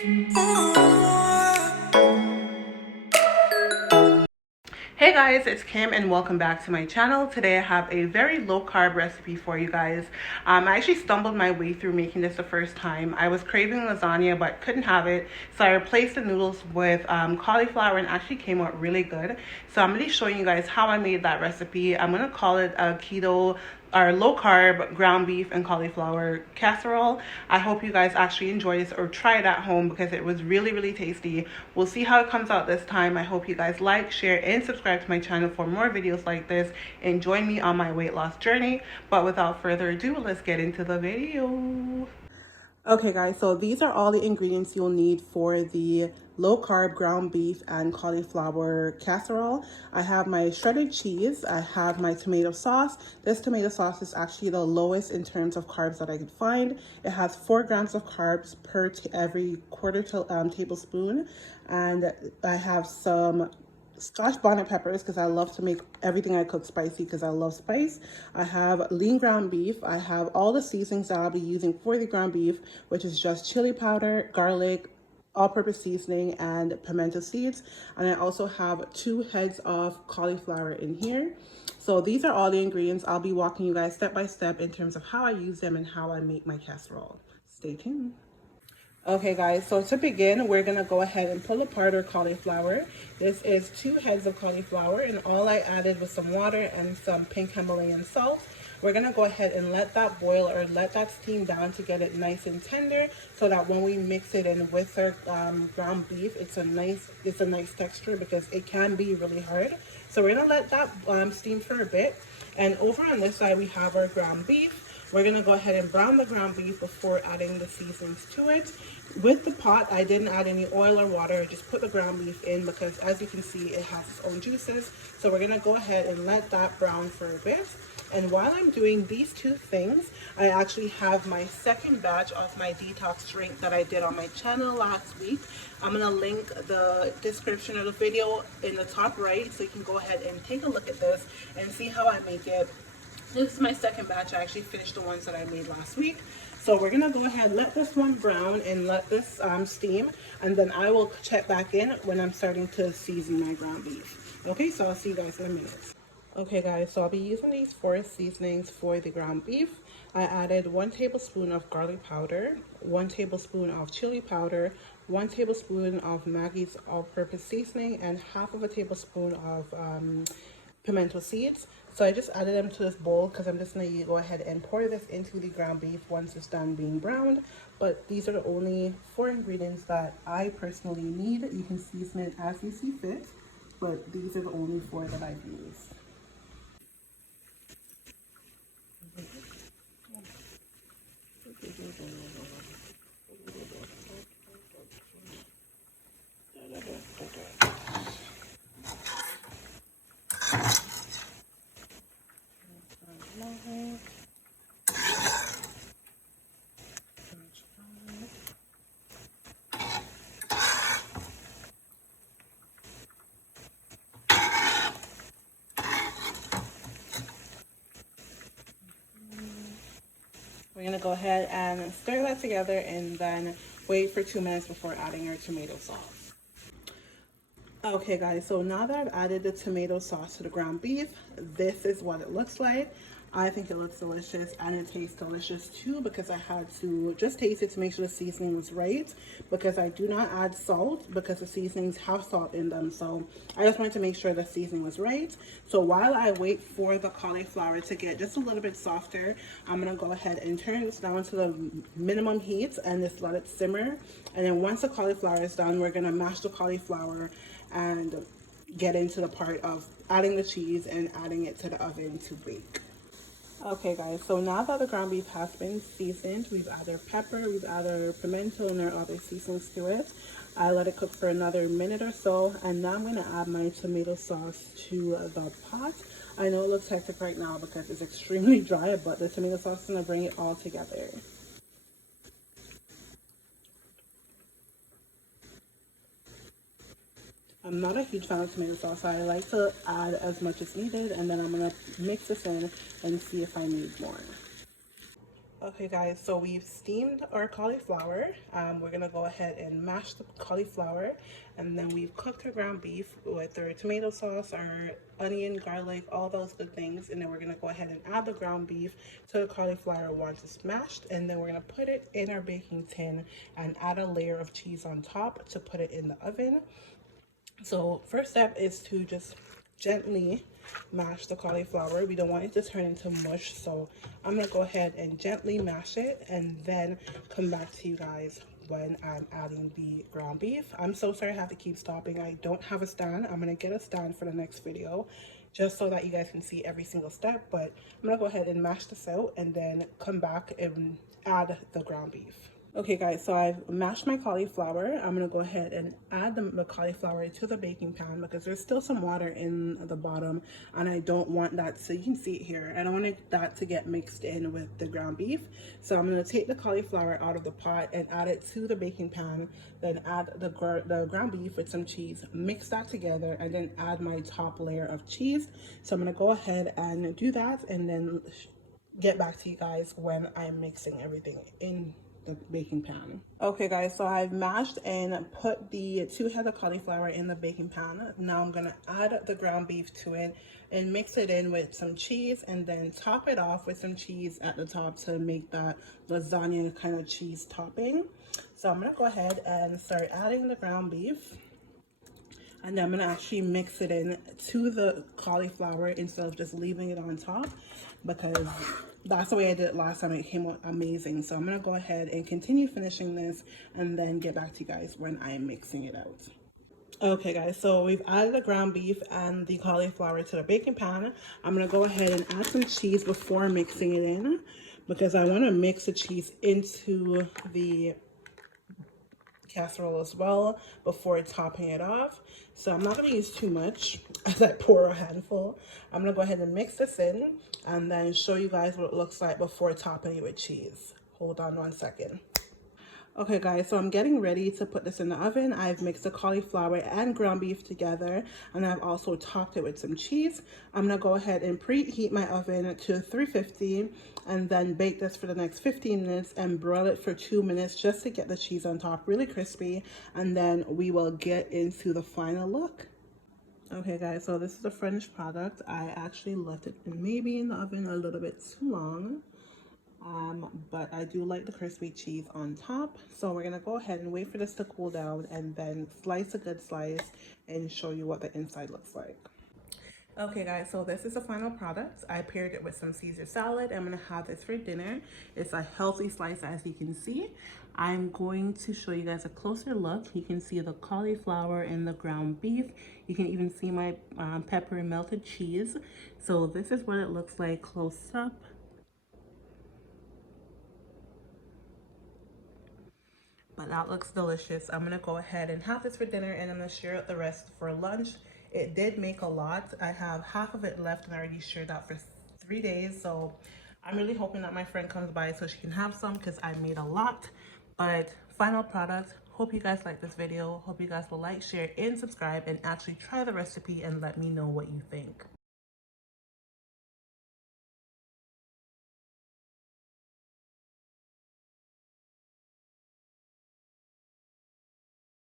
Hey guys, it's Kim and welcome back to my channel. Today I have a very low carb recipe for you guys. I actually stumbled my way through making this the first time. I was craving lasagna but couldn't have it, so I replaced the noodles with cauliflower and actually came out really good. So I'm going to be showing you guys how I made that recipe. I'm going to call it a keto or low carb ground beef and cauliflower casserole. I hope you guys actually enjoy this or try it at home because it was really tasty. We'll see how it comes out this time. I hope you guys like, share, and subscribe to my channel for more videos like this and join me on my weight loss journey. But without further ado, let's get into the video. Okay guys, so these are all the ingredients you'll need for the low carb ground beef and cauliflower casserole. I have my shredded cheese, I have my tomato sauce. This tomato sauce is actually the lowest in terms of carbs that I could find. It has 4 grams of carbs per every quarter tablespoon. And I have some Scotch bonnet peppers because I love to make everything I cook spicy because I love spice. I have lean ground beef. I have all the seasonings that I'll be using for the ground beef, which is just chili powder, garlic, all-purpose seasoning, and pimento seeds. And I also have 2 heads of cauliflower in here. So these are all the ingredients. I'll be walking you guys step by step in terms of how I use them and how I make my casserole. Stay tuned. Okay guys, so to begin, we're gonna go ahead and pull apart our cauliflower. This is 2 heads of cauliflower and all I added was some water and some pink Himalayan salt. We're gonna go ahead and let that boil or let that steam down to get it nice and tender so that when we mix it in with our ground beef, it's a nice texture because it can be really hard. So we're gonna let that steam for a bit. And over on this side, we have our ground beef. We're gonna go ahead and brown the ground beef before adding the seasonings to it. With the pot, I didn't add any oil or water, just put the ground beef in because as you can see, it has its own juices. So we're gonna go ahead and let that brown for a bit. And while I'm doing these 2 things, I actually have my second batch of my detox drink that I did on my channel last week. I'm gonna link the description of the video in the top right so you can go ahead and take a look at this and see how I make it. This is my second batch. I actually finished the ones that I made last week. So we're gonna go ahead, let this one brown and let this steam, and then I will check back in when I'm starting to season my ground beef. Okay, so I'll see you guys in a minute. Okay guys, so I'll be using these 4 seasonings for the ground beef. I added 1 tablespoon of garlic powder, 1 tablespoon of chili powder, 1 tablespoon of Maggie's all-purpose seasoning, and half of a tablespoon of pimento seeds. So I just added them to this bowl because I'm just going to go ahead and pour this into the ground beef once it's done being browned. But these are the only 4 ingredients that I personally need. You can season it as you see fit, but these are the only 4 that I've used. We're going to go ahead and stir that together and then wait for 2 minutes before adding our tomato sauce. Okay guys, so now that I've added the tomato sauce to the ground beef, this is what it looks like. I think it looks delicious and it tastes delicious too because I had to just taste it to make sure the seasoning was right because I do not add salt because the seasonings have salt in them. So I just wanted to make sure the seasoning was right. So while I wait for the cauliflower to get just a little bit softer, I'm going to go ahead and turn this down to the minimum heat and just let it simmer. And then once the cauliflower is done, we're going to mash the cauliflower and get into the part of adding the cheese and adding it to the oven to bake. Okay guys, so now that the ground beef has been seasoned, we've added pepper, we've added pimento and our other seasonings to it. I let it cook for another minute or so, and now I'm going to add my tomato sauce to the pot. I know it looks hectic right now because it's extremely dry, but the tomato sauce is going to bring it all together. I'm not a huge fan of tomato sauce, so I like to add as much as needed, and then I'm going to mix this in and see if I need more. Okay guys, so we've steamed our cauliflower. We're gonna go ahead and mash the cauliflower, and then we've cooked our ground beef with our tomato sauce, our onion, garlic, all those good things, and then we're gonna go ahead and add the ground beef to the cauliflower once it's mashed, and then we're gonna put it in our baking tin and add a layer of cheese on top to put it in the oven. So first step is to just gently mash the cauliflower. We don't want it to turn into mush, so I'm gonna go ahead and gently mash it and then come back to you guys when I'm adding the ground beef. I'm so sorry I have to keep stopping. I don't have a stand. I'm gonna get a stand for the next video just so that you guys can see every single step, but I'm gonna go ahead and mash this out and then come back and add the ground beef. Okay guys, so I've mashed my cauliflower. I'm gonna go ahead and add the cauliflower to the baking pan because there's still some water in the bottom, and I don't want that, so you can see it here, I don't want that to get mixed in with the ground beef. So I'm gonna take the cauliflower out of the pot and add it to the baking pan, then add the ground beef with some cheese, mix that together, and then add my top layer of cheese. So I'm gonna go ahead and do that and then get back to you guys when I'm mixing everything in the baking pan. Okay guys, so I've mashed and put the 2 heads of cauliflower in the baking pan. Now I'm gonna add the ground beef to it and mix it in with some cheese, and then top it off with some cheese at the top to make that lasagna kind of cheese topping. So I'm gonna go ahead and start adding the ground beef, and then I'm gonna actually mix it in to the cauliflower instead of just leaving it on top, because that's the way I did it last time. It came out amazing. So I'm gonna go ahead and continue finishing this and then get back to you guys when I'm mixing it out. Okay guys, so we've added the ground beef and the cauliflower to the baking pan. I'm gonna go ahead and add some cheese before mixing it in, because I want to mix the cheese into the casserole as well before topping it off. So I'm not going to use too much as I pour a handful. I'm going to go ahead and mix this in and then show you guys what it looks like before topping it with cheese. Hold on one second. Okay guys, so I'm getting ready to put this in the oven. I've mixed the cauliflower and ground beef together, and I've also topped it with some cheese. I'm gonna go ahead and preheat my oven to 350 and then bake this for the next 15 minutes and broil it for 2 minutes just to get the cheese on top really crispy, and then we will get into the final look. Okay guys, so this is the finished product. I actually left it maybe in the oven a little bit too long. But I do like the crispy cheese on top. So we're gonna go ahead and wait for this to cool down and then slice a good slice and show you what the inside looks like. Okay guys, so this is the final product. I paired it with some Caesar salad. I'm gonna have this for dinner. It's a healthy slice, as you can see. I'm going to show you guys a closer look. You can see the cauliflower and the ground beef. You can even see my pepper and melted cheese. So this is what it looks like close up. But that looks delicious. I'm gonna go ahead and have this for dinner, and I'm gonna share out the rest for lunch. It did make a lot. I have half of it left and I already shared out for 3 days. So I'm really hoping that my friend comes by so she can have some, because I made a lot. But final product. Hope you guys like this video. Hope you guys will like, share, and subscribe, and actually try the recipe and let me know what you think.